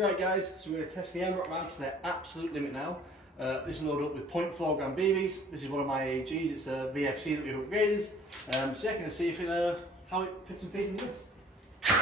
Right guys, so we're going to test the MROC mags. They're absolute limit now. This is loaded up with 0.4 gram BBs. This is one of my AEGs, it's a VFC that we've upgraded. So yeah, going to see if how it fits and feeds in this.